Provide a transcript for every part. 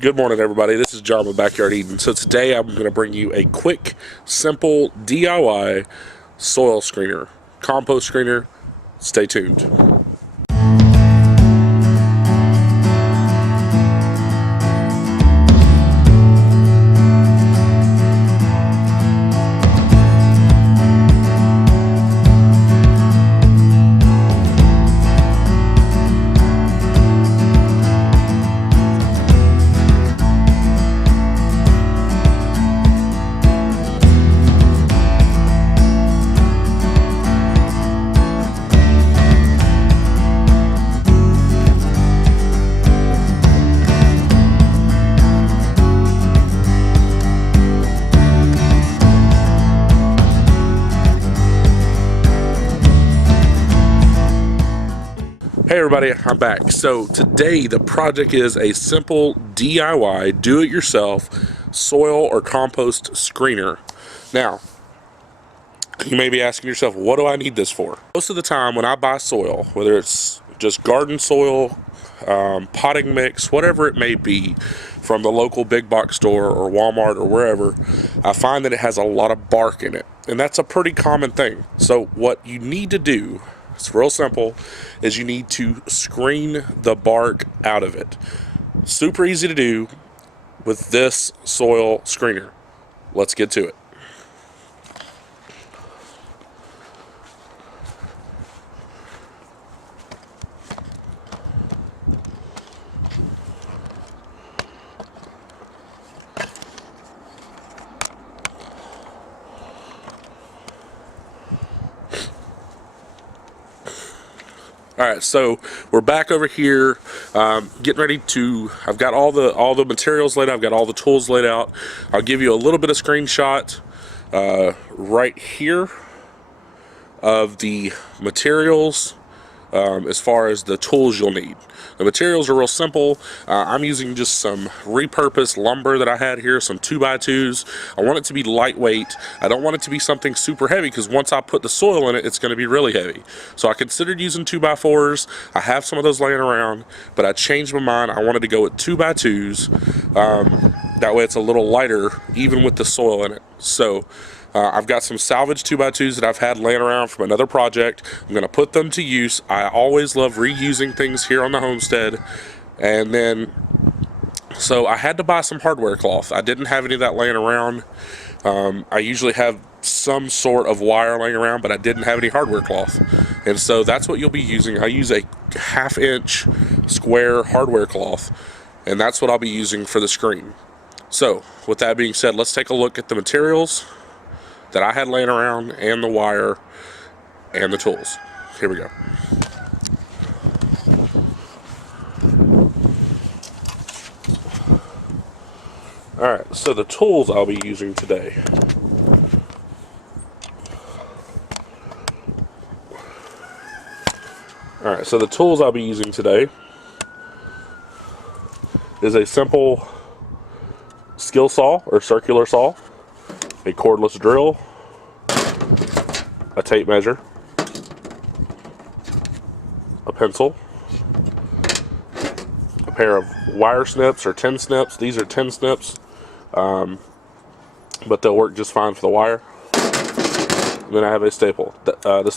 Good morning, everybody. This is John with Backyard Eden. So today I'm going to bring you a quick, simple DIY soil screener, compost screener. Stay tuned. Hey everybody, I'm back. So today the project is a simple DIY, do-it-yourself soil or compost screener. Now, you may be asking yourself, what do I need this for? Most of the time when I buy soil, whether it's just garden soil, potting mix, whatever it may be, from the local big box store or Walmart or wherever, I find that it has a lot of bark in it. And that's a pretty common thing. So what you need to do, it's real simple, is you need to screen the bark out of it. Super easy to do with this soil screener. Let's get to it. Alright, so we're back over here, getting ready to, I've got all the materials laid out, I've got all the tools laid out. I'll give you a little bit of screenshot right here of the materials as far as the tools you'll need. The materials are real simple. I'm using just some repurposed lumber that I had here, some 2x2s. I want it to be lightweight. I don't want it to be something super heavy because once I put the soil in it, it's going to be really heavy. So I considered using 2x4s. I have some of those laying around, but I changed my mind. I wanted to go with 2x2s. That way it's a little lighter, even with the soil in it. So I've got some salvage 2x2s that I've had laying around from another project. I'm going to put them to use. I always love reusing things here on the homestead. And then, so I had to buy some hardware cloth. I didn't have any of that laying around. I usually have some sort of wire laying around, but I didn't have any hardware cloth. And so that's what you'll be using. I use a 1/2 inch square hardware cloth, and that's what I'll be using for the screen. So with that being said, let's take a look at the materials that I had laying around and the wire and the tools. Here we go. Alright, so the tools I'll be using today. Alright, so the tools I'll be using today is a simple skill saw or circular saw, a cordless drill, a tape measure, a pencil, a pair of wire snips or 10 snips. These are 10 snips, but they'll work just fine for the wire. And then I have a staple. The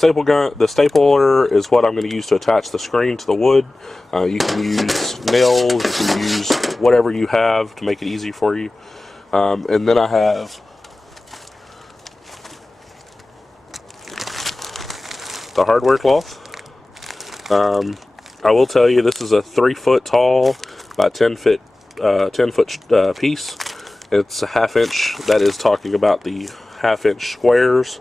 stapler is what I'm going to use to attach the screen to the wood. You can use nails, you can use whatever you have to make it easy for you. And then I have the hardware cloth. I will tell you, this is a 3 foot tall by 10 foot piece. It's a 1/2 inch. That is talking about the 1/2 inch squares.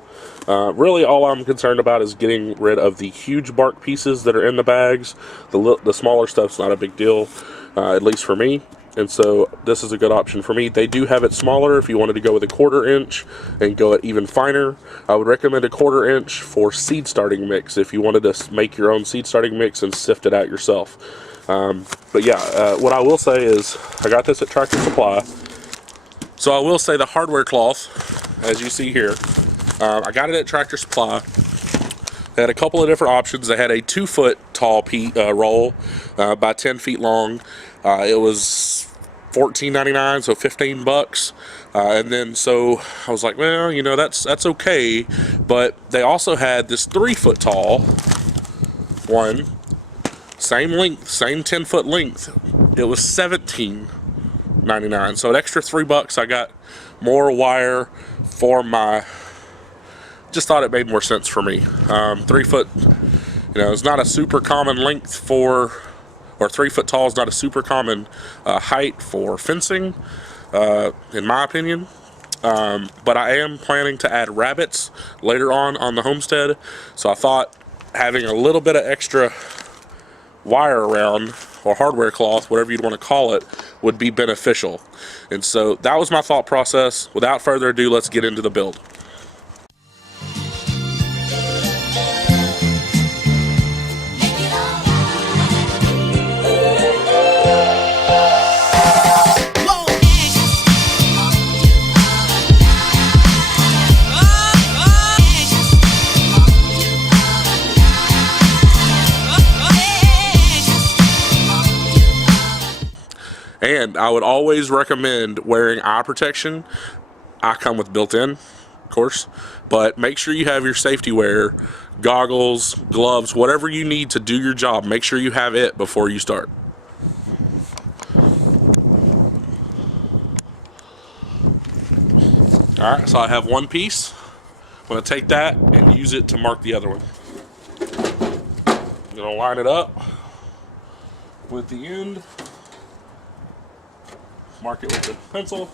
Really all I'm concerned about is getting rid of the huge bark pieces that are in the bags. The smaller stuff's not a big deal, at least for me. And so this is a good option for me. They do have it smaller if you wanted to go with a 1/4 inch and go it even finer. I would recommend a 1/4 inch for seed starting mix if you wanted to make your own seed starting mix and sift it out yourself. But yeah, what I will say is I got this at Tractor Supply. So I will say the hardware cloth, as you see here, I got it at Tractor Supply. They had a couple of different options. They had a 2 foot tall roll by 10 feet long. It was $14.99, so 15 bucks. And then so I was like, well, you know, that's okay. But they also had this 3-foot tall one, same length, same 10-foot length. It was $17.99, so an extra $3. I got more wire for my, just thought it made more sense for me. 3-foot, you know, it's not a super common length for, or 3-foot tall is not a super common height for fencing, in my opinion. But I am planning to add rabbits later on the homestead, so I thought having a little bit of extra wire around, or hardware cloth, whatever you'd want to call it, would be beneficial. And so that was my thought process. Without further ado, let's get into the build. And I would always recommend wearing eye protection. I come with built-in, of course, but make sure you have your safety wear, goggles, gloves, whatever you need to do your job. Make sure you have it before you start. All right, so I have one piece. I'm gonna take that and use it to mark the other one. I'm gonna line it up with the end. Mark it with the pencil.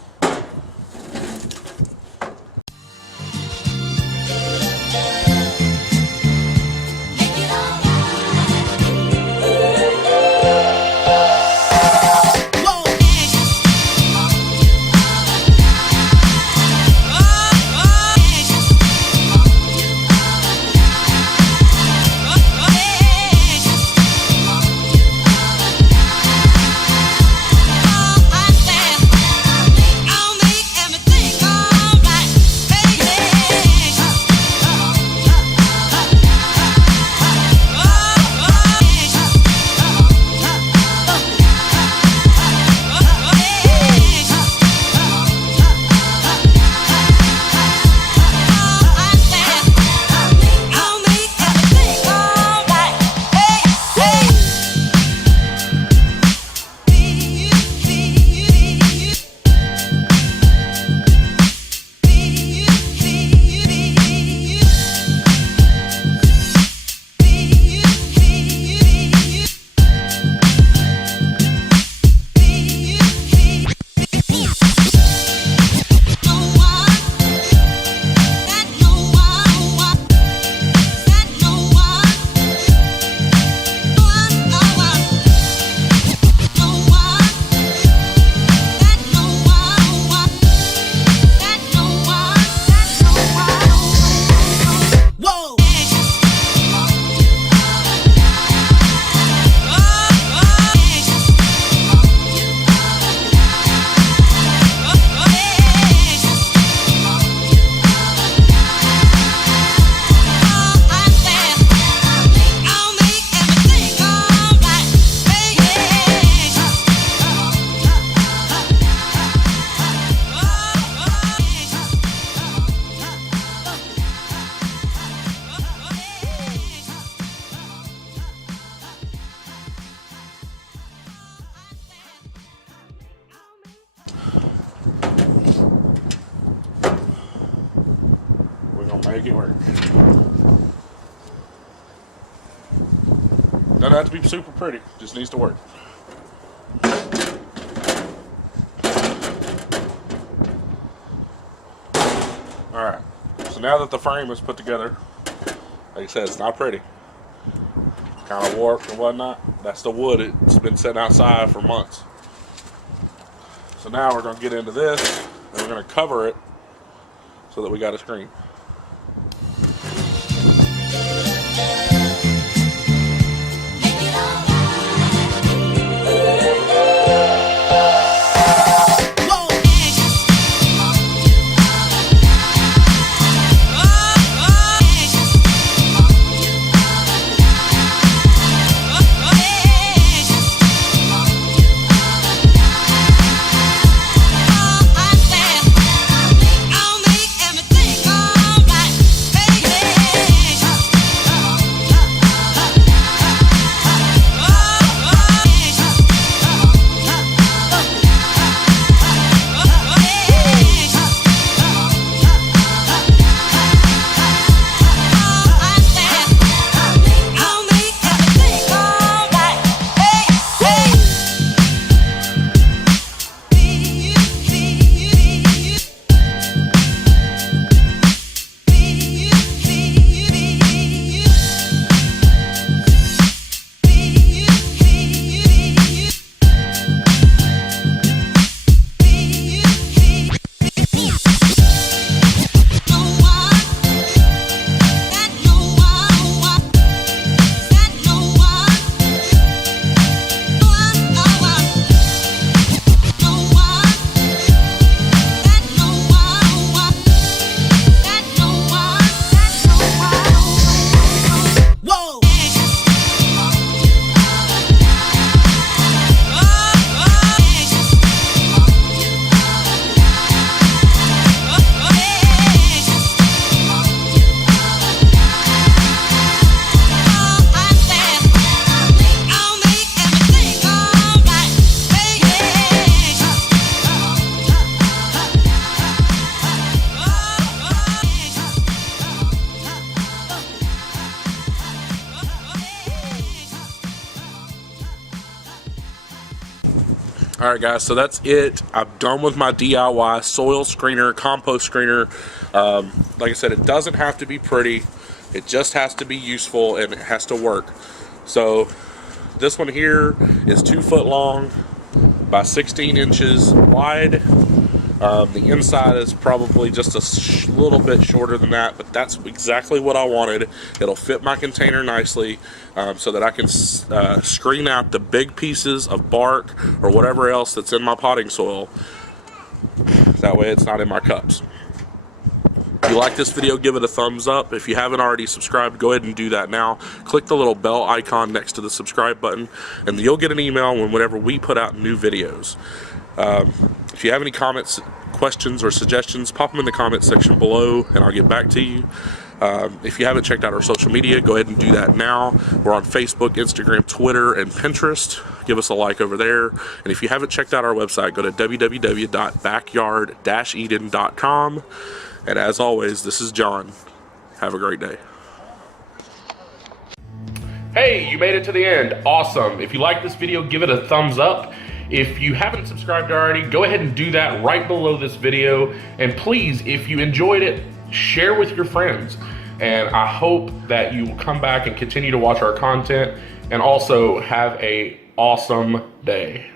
Make it work. Doesn't have to be super pretty, just needs to work. Alright, so now that the frame is put together, like I said, it's not pretty. Kind of warped and whatnot. That's the wood. It's been sitting outside for months. So now we're going to get into this, and we're going to cover it so that we got a screen. All right, guys, so that's it. I'm done with my DIY soil screener, compost screener. Like I said, it doesn't have to be pretty. It just has to be useful, and it has to work. So this one here is 2 foot long by 16 inches wide. The inside is probably just a little bit shorter than that, but that's exactly what I wanted. It'll fit my container nicely, so that I can screen out the big pieces of bark or whatever else that's in my potting soil. That way it's not in my cups. If you like this video, give it a thumbs up. If you haven't already subscribed, go ahead and do that now. Click the little bell icon next to the subscribe button, and you'll get an email whenever we put out new videos. If you have any comments, questions, or suggestions, pop them in the comment section below, and I'll get back to you. If you haven't checked out our social media, go ahead and do that now. We're on Facebook, Instagram, Twitter, and Pinterest. Give us a like over there. And if you haven't checked out our website, go to www.backyard-eden.com. And as always, this is John. Have a great day. Hey, you made it to the end. Awesome. If you like this video, give it a thumbs up. If you haven't subscribed already, go ahead and do that right below this video. And please, if you enjoyed it, share with your friends. And I hope that you will come back and continue to watch our content, and also have an awesome day.